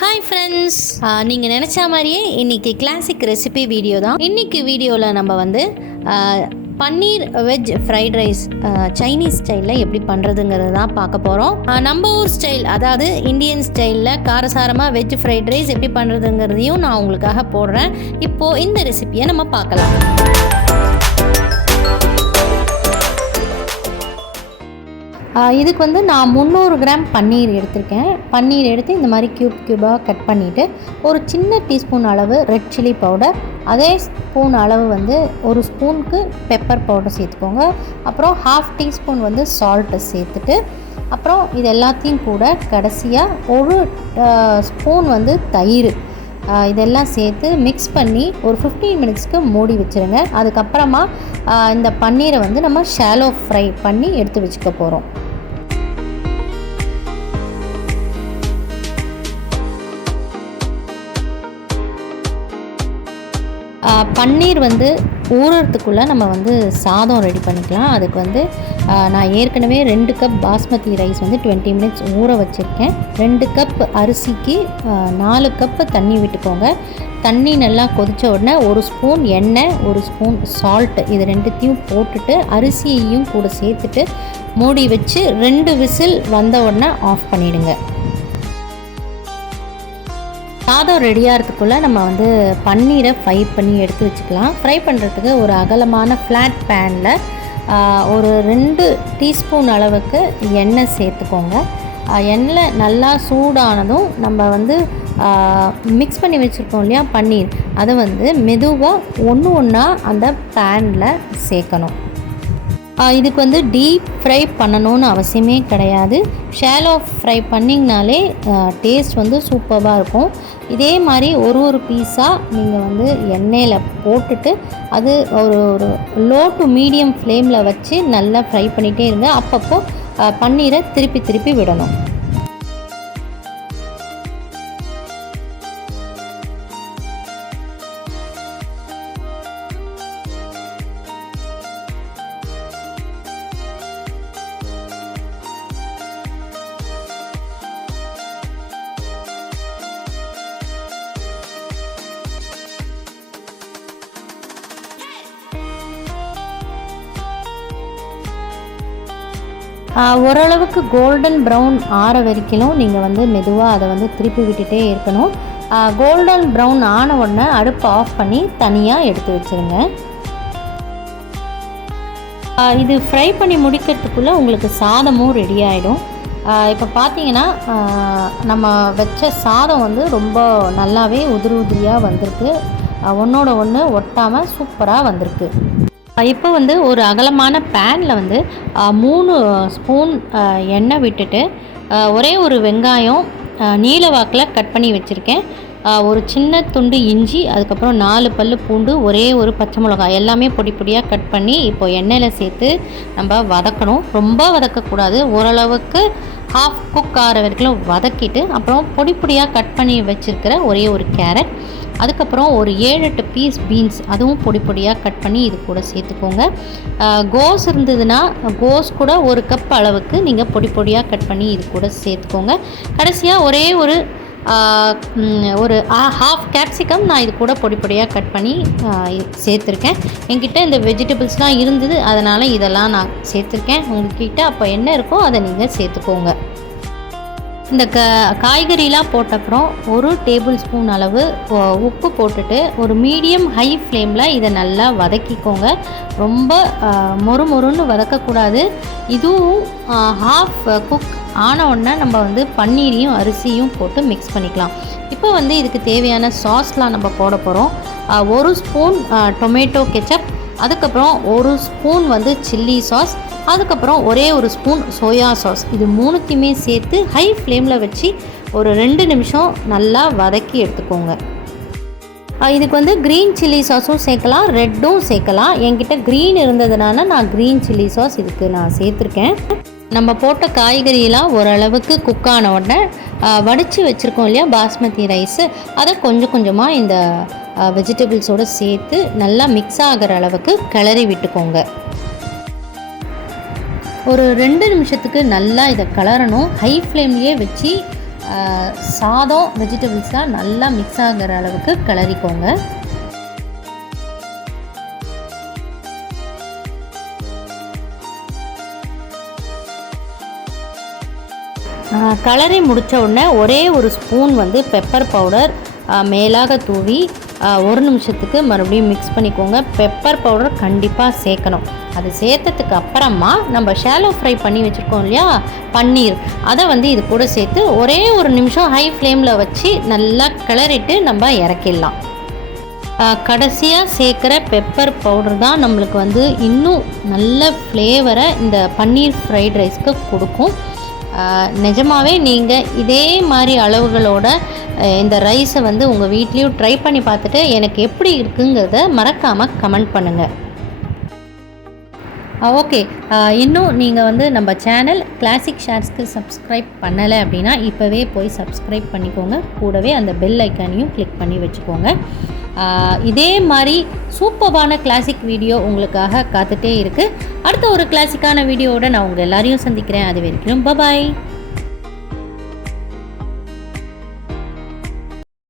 Hi friends, நீங்கள் நினச்ச மாதிரியே இன்றைக்கி கிளாசிக் ரெசிபி வீடியோ தான். இன்றைக்கி வீடியோவில் நம்ம வந்து பன்னீர் வெஜ் ஃப்ரைட் ரைஸ் சைனீஸ் ஸ்டைலில் எப்படி பண்ணுறதுங்கிறது தான் பார்க்க போகிறோம். நம்ம ஊர் ஸ்டைல், அதாவது இந்தியன் ஸ்டைலில் காரசாரமாக வெஜ் ஃப்ரைட் ரைஸ் எப்படி பண்ணுறதுங்கிறதையும் நான் உங்களுக்காக போடுறேன். இப்போது இந்த ரெசிபியை நம்ம பார்க்கலாம். இதுக்கு வந்து நான் 300 கிராம் பன்னீர் எடுத்திருக்கேன். பன்னீர் எடுத்து இந்த மாதிரி க்யூபாக கட் பண்ணிவிட்டு ஒரு சின்ன டீஸ்பூன் அளவு ரெட் சில்லி பவுடர், அதே ஸ்பூன் அளவு வந்து ஒரு ஸ்பூனுக்கு பெப்பர் பவுடர் சேர்த்துக்கோங்க. அப்புறம் 1/2 டீஸ்பூன் வந்து சால்ட்டை சேர்த்துட்டு, அப்புறம் இது எல்லாத்தையும் கூட கடைசியாக ஒரு ஸ்பூன் வந்து தயிர் இதெல்லாம் சேர்த்து மிக்ஸ் பண்ணி ஒரு 15 மினிட்ஸ்க்கு மூடி வச்சுருங்க. அதுக்கப்புறமா இந்த பன்னீரை வந்து நம்ம ஷாலோ ஃப்ரை பண்ணி எடுத்து வச்சுக்க போகிறோம். பன்னீர் வந்து ஊறுறதுக்குள்ளே நம்ம வந்து சாதம் ரெடி பண்ணிக்கலாம். அதுக்கு வந்து நான் ஏற்கனவே 2 கப் பாஸ்மதி ரைஸ் வந்து 20 மினிட்ஸ் ஊற வச்சுருக்கேன். 2 கப் அரிசிக்கு 4 கப்பு தண்ணி விட்டுக்கோங்க. தண்ணி நல்லா கொதித்த உடனே ஒரு ஸ்பூன் எண்ணெய், ஒரு ஸ்பூன் சால்ட்டு, இது ரெண்டுத்தையும் போட்டுட்டு அரிசியையும் கூட சேர்த்துட்டு மூடி வச்சு 2 விசில் வந்த உடனே ஆஃப் பண்ணிவிடுங்க. சாதம் ரெடியாகிறதுக்குள்ளே நம்ம வந்து பன்னீரை ஃப்ரை பண்ணி எடுத்து வச்சுக்கலாம். ஃப்ரை பண்ணுறதுக்கு ஒரு அகலமான ஃப்ளாட் பேனில் ஒரு 2 டீஸ்பூன் அளவுக்கு எண்ணெய் சேர்த்துக்கோங்க. எண்ணெய் நல்லா சூடானதும் நம்ம வந்து மிக்ஸ் பண்ணி வச்சுருக்கோம் இல்லையா பன்னீர், அதை வந்து மெதுவாக ஒன்றா அந்த பேனில் சேர்க்கணும். இதுக்கு வந்து டீப் ஃப்ரை பண்ணணும்னு அவசியமே கிடையாது. ஷாலோ ஃப்ரை பண்ணிங்கனாலே டேஸ்ட் வந்து சூப்பராக இருக்கும். இதே மாதிரி ஒரு பீஸாக நீங்கள் வந்து எண்ணெயில் போட்டுட்டு அது ஒரு லோ டு மீடியம் ஃப்ளேமில் வச்சு நல்லா ஃப்ரை பண்ணிகிட்டே இருங்க. அப்பப்போ பன்னீரை திருப்பி விடணும். ஓரளவுக்கு கோல்டன் ப்ரௌன் ஆற வரைக்கும் நீங்கள் வந்து மெதுவாக அதை வந்து திருப்பி விட்டுட்டே இருக்கணும். கோல்டன் ப்ரௌன் ஆன உடனே அடுப்பை ஆஃப் பண்ணி தனியாக எடுத்து வச்சுருங்க. இது ஃப்ரை பண்ணி முடிக்கிறதுக்குள்ளே உங்களுக்கு சாதமும் ரெடி ஆகிடும். இப்போ பார்த்தீங்கன்னா நம்ம வச்ச சாதம் வந்து ரொம்ப நல்லாவே உதிரியாக வந்திருக்கு. ஒன்றோட ஒன்று ஒட்டாமல் சூப்பராக வந்திருக்கு. இப்போ வந்து ஒரு அகலமான பேனில் வந்து 3 ஸ்பூன் எண்ணெய் விட்டுட்டு ஒரே ஒரு வெங்காயம் நீல வாக்கில் கட் பண்ணி வச்சுருக்கேன். ஒரு சின்ன துண்டு இஞ்சி, அதுக்கப்புறம் 4 பல்லு பூண்டு, ஒரே ஒரு பச்சை மிளகாய் எல்லாமே பொடியாக கட் பண்ணி இப்போ எண்ணெயில் சேர்த்து நம்ம வதக்கணும். ரொம்ப வதக்கக்கூடாது, ஓரளவுக்கு ஹாஃப் குக் ஆகிற வரைக்கும் வதக்கிட்டு அப்புறம் பொடியாக கட் பண்ணி வச்சுருக்கிற ஒரே ஒரு கேரட், அதுக்கப்புறம் ஒரு 7-8 பீஸ் பீன்ஸ், அதுவும் பொடியாக கட் பண்ணி இது கூட சேர்த்துக்கோங்க. கோஸ் இருந்ததுன்னா கோஸ் கூட 1 கப் அளவுக்கு நீங்கள் பொடியாக கட் பண்ணி இது கூட சேர்த்துக்கோங்க. கடைசியாக ஒரே ஒரு ஹாஃப் கேப்சிகம் நான் இது கூட பொடியாக கட் பண்ணி சேர்த்துருக்கேன். என்கிட்ட இந்த வெஜிடபிள்ஸ்லாம் இருந்தது, அதனால் இதெல்லாம் நான் சேர்த்துருக்கேன். உங்கள்கிட்ட அப்போ என்ன இருக்கோ அதை நீங்கள் சேர்த்துக்கோங்க. இந்த காய்கறிலாம் போட்டப்புறம் ஒரு டேபிள் ஸ்பூன் அளவு உப்பு போட்டுட்டு ஒரு மீடியம் ஹை ஃப்ளேமில் இதை நல்லா வதக்கிக்கோங்க. ரொம்ப மொறுன்னு வதக்கக்கூடாது. இதுவும் ஹாஃப் குக் ஆன உடனே நம்ம வந்து பன்னீரையும் அரிசியும் போட்டு மிக்ஸ் பண்ணிக்கலாம். இப்போ வந்து இதுக்கு தேவையான சாஸ்லாம் நம்ம போட போகிறோம். 1 ஸ்பூன் டொமேட்டோ கெச்சப், அதுக்கப்புறம் 1 ஸ்பூன் வந்து சில்லி சாஸ், அதுக்கப்புறம் ஒரே ஒரு ஸ்பூன் சோயா சாஸ், இது 3த்தையுமே சேர்த்து ஹை ஃப்ளேமில் வச்சு ஒரு 2 நிமிஷம் நல்லா வதக்கி எடுத்துக்கோங்க. இதுக்கு வந்து க்ரீன் சில்லி சாஸும் சேர்க்கலாம், ரெட்டும் சேர்க்கலாம். என்கிட்ட க்ரீன் இருந்ததுனால நான் க்ரீன் சில்லி சாஸ் இதுக்கு நான் சேர்த்துருக்கேன். நம்ம போட்ட காய்கறியெல்லாம் ஓரளவுக்கு குக் ஆன உடனே வடித்து வச்சுருக்கோம் இல்லையா பாஸ்மதி ரைஸு, அதை கொஞ்சமாக இந்த வெஜிடபிள்ஸோடு சேர்த்து நல்லா மிக்ஸ் ஆகிற அளவுக்கு கிளறி விட்டுக்கோங்க. ஒரு 2 நிமிஷத்துக்கு நல்லா இதை கிளறணும். ஹை ஃப்ளேம்லேயே வச்சு சாதம் வெஜிடபிள்ஸ்லாம் நல்லா மிக்ஸ் ஆகிற அளவுக்கு கிளறிக்கோங்க. கலரி முடித்த உடனே ஒரே ஒரு ஸ்பூன் வந்து பெப்பர் பவுடர் மேலாக தூவி 1 நிமிஷத்துக்கு மறுபடியும் மிக்ஸ் பண்ணிக்கோங்க. பெப்பர் பவுடர் கண்டிப்பாக சேர்க்கணும். அது சேர்த்ததுக்கு அப்புறமா நம்ம ஷாலோ ஃப்ரை பண்ணி வச்சுருக்கோம் இல்லையா பன்னீர், அதை வந்து இது கூட சேர்த்து ஒரே ஒரு நிமிஷம் ஹை ஃப்ளேமில் வச்சு நல்லா கிளறிட்டு நம்ம இறக்கிடலாம். கடைசியாக சேர்க்குற பெப்பர் பவுடர் தான் நம்மளுக்கு வந்து இன்னும் நல்ல ஃப்ளேவரை இந்த பன்னீர் ஃப்ரைட் ரைஸ்க்கு கொடுக்கும். நிஜமாகவே நீங்கள் இதே மாதிரி அளவுகளோட இந்த ரைஸை வந்து உங்கள் வீட்லேயும் ட்ரை பண்ணி பார்த்துட்டு எனக்கு எப்படி இருக்குங்கிறத மறக்காமல் கமெண்ட் பண்ணுங்கள். ஓகே, இன்னும் நீங்கள் வந்து நம்ம சேனல் கிளாசிக் ஷேர்ஸ்க்கு சப்ஸ்கிரைப் பண்ணலை அப்படின்னா இப்போவே போய் சப்ஸ்கிரைப் பண்ணிக்கோங்க. கூடவே அந்த பெல் ஐக்கானையும் கிளிக் பண்ணி வச்சுக்கோங்க. இதே மாதிரி சூப்பரான கிளாசிக் வீடியோ உங்களுக்காக காத்துட்டே இருக்குது. அடுத்த ஒரு கிளாசிக்கான வீடியோவோட நான் உங்கள் எல்லாரையும் சந்திக்கிறேன். அது வரைக்கும் பாய்.